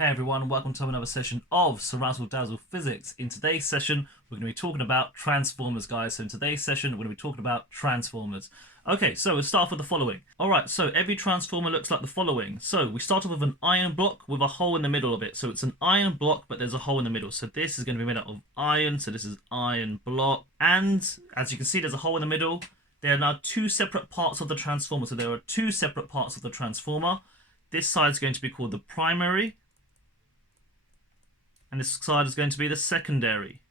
Hey everyone, welcome to another session of CeerazzleDazzlephysics. In today's session, we're going to be talking about transformers, guys. So in today's session, we're going to be talking about transformers. Okay, so we'll start off with the following. Alright, so every transformer looks like the following. So we start off with an iron block with a hole in the middle of it. So it's an iron block, but there's a hole in the middle. So this is going to be made out of iron. So this is iron block. And as you can see, there's a hole in the middle. There are now two separate parts of the transformer. So there are two separate parts of the transformer. This side is going to be called the primary. And this side is going to be the secondary.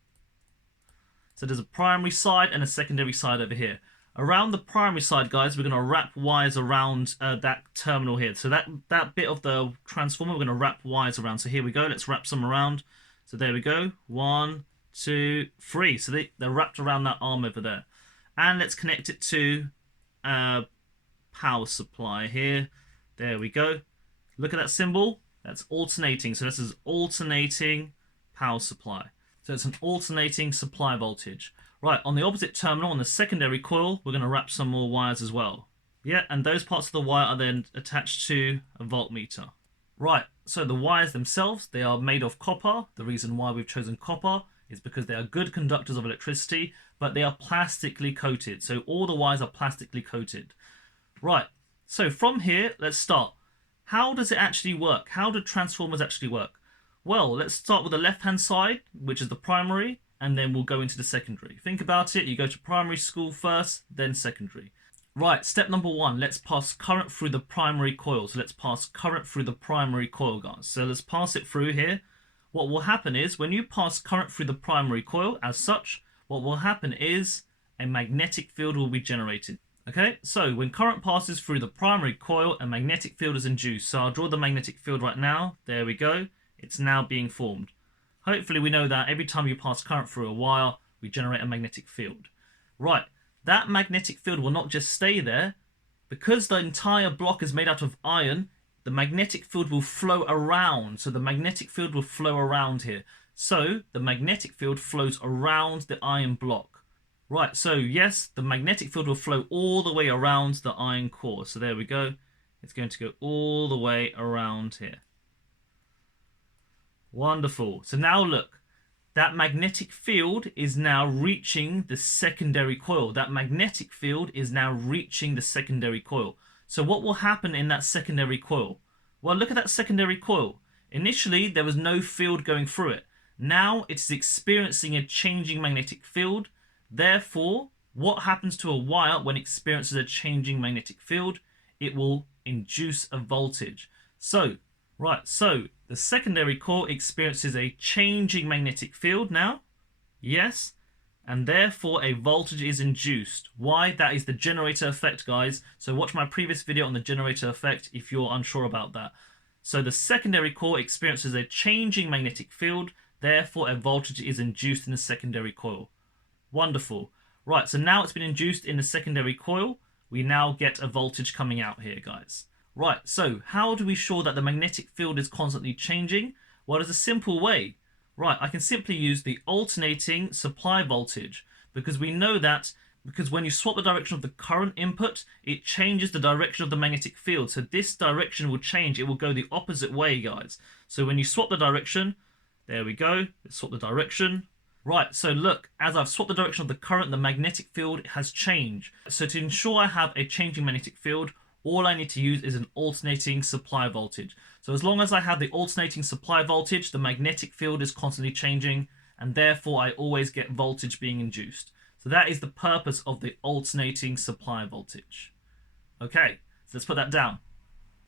So there's a primary side and a secondary side over here. Around the primary side, guys, we're going to wrap wires around that terminal here. So that bit of the transformer, we're going to wrap wires around. So here we go. Let's wrap some around. So there we go. 1, 2, 3. So they're wrapped around that arm over there. And let's connect it to power supply here. There we go. Look at that symbol. That's alternating. So this is alternating power supply. So it's an alternating supply voltage. Right, on the opposite terminal, on the secondary coil, we're going to wrap some more wires as well. Yeah, and those parts of the wire are then attached to a voltmeter. Right, so the wires themselves, they are made of copper. The reason why we've chosen copper is because they are good conductors of electricity, but they are plastically coated. So all the wires are plastically coated. Right, so from here, let's start. How does it actually work? How do transformers actually work? Well, let's start with the left-hand side, which is the primary, and then we'll go into the secondary. Think about it. You go to primary school first, then secondary. Right, step number 1, let's pass current through the primary coil. So let's pass current through the primary coil, guys. So let's pass it through here. What will happen is, when you pass current through the primary coil, as such, what will happen is a magnetic field will be generated. Okay, so when current passes through the primary coil, a magnetic field is induced. So I'll draw the magnetic field right now. There we go. It's now being formed. Hopefully we know that every time you pass current through a wire, we generate a magnetic field. Right, that magnetic field will not just stay there. Because the entire block is made out of iron, the magnetic field will flow around. So the magnetic field will flow around here. So the magnetic field flows around the iron block. Right, so yes, the magnetic field will flow all the way around the iron core. So there we go. It's going to go all the way around here. Wonderful. So now look, that magnetic field is now reaching the secondary coil. That magnetic field is now reaching the secondary coil. So what will happen in that secondary coil? Well, look at that secondary coil. Initially, there was no field going through it. Now it's experiencing a changing magnetic field. Therefore, what happens to a wire when it experiences a changing magnetic field? It will induce a voltage. So the secondary coil experiences a changing magnetic field now. Yes. And therefore, a voltage is induced. Why? That is the generator effect, guys. So watch my previous video on the generator effect if you're unsure about that. So the secondary coil experiences a changing magnetic field. Therefore, a voltage is induced in the secondary coil. Wonderful. Right, so now it's been induced in the secondary coil. We now get a voltage coming out here, guys. Right, so how do we ensure that the magnetic field is constantly changing? Well, there's a simple way. Right, I can simply use the alternating supply voltage, because we know that when you swap the direction of the current input, it changes the direction of the magnetic field. So this direction will change. It will go the opposite way, guys. So when you swap the direction, there we go. Let's swap the direction. Right, so look, as I've swapped the direction of the current, the magnetic field has changed. So to ensure I have a changing magnetic field, all I need to use is an alternating supply voltage. So as long as I have the alternating supply voltage, the magnetic field is constantly changing, and therefore I always get voltage being induced. So that is the purpose of the alternating supply voltage. Okay, so let's put that down.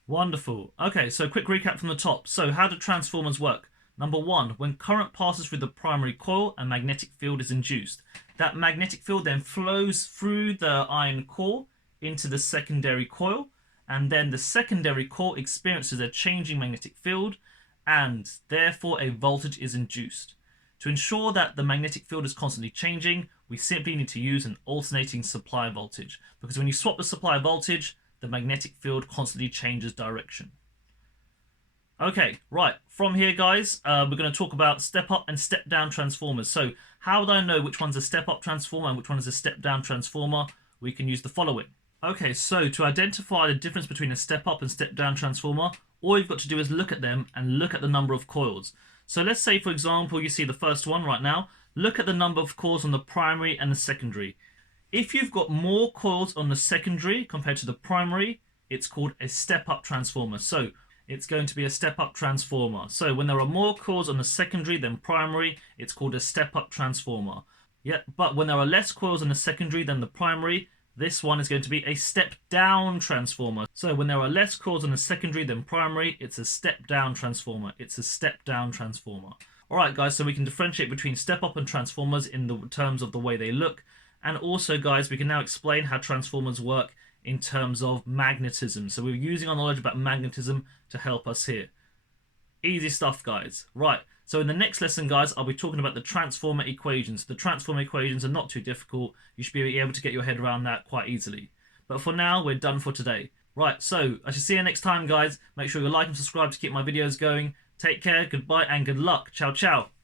Wonderful. Okay, so quick recap from the top. So how do transformers work? Number 1, when current passes through the primary coil, a magnetic field is induced. That magnetic field then flows through the iron core into the secondary coil, and then the secondary coil experiences a changing magnetic field, and therefore a voltage is induced. To ensure that the magnetic field is constantly changing, we simply need to use an alternating supply voltage, because when you swap the supply voltage, the magnetic field constantly changes direction. Okay, right, from here, guys, we're going to talk about step-up and step-down transformers. So how would I know which one's a step-up transformer and which one is a step-down transformer? We can use the following. Okay, so to identify the difference between a step-up and step-down transformer, all you've got to do is look at them and look at the number of coils. So let's say, for example, you see the first one right now. Look at the number of coils on the primary and the secondary. If you've got more coils on the secondary compared to the primary, it's called a step-up transformer. So it's going to be a step-up transformer. So when there are more coils on the secondary than primary, it's called a step-up transformer. Yeah, but when there are less coils on the secondary than the primary, this one is going to be a step-down transformer. So when there are less coils on the secondary than primary, it's a step-down transformer. It's a step-down transformer. Alright guys, so we can differentiate between step-up and transformers in the terms of the way they look. And also guys, we can now explain how transformers work in terms of magnetism. So we're using our knowledge about magnetism to help us here. Easy stuff guys. Right, so in the next lesson guys, I'll be talking about the transformer equations. The transformer equations are not too difficult. You should be able to get your head around that quite easily. But for now, we're done for today. Right, so I shall see you next time guys. Make sure you like and subscribe to keep my videos going. Take care, goodbye and good luck. Ciao ciao.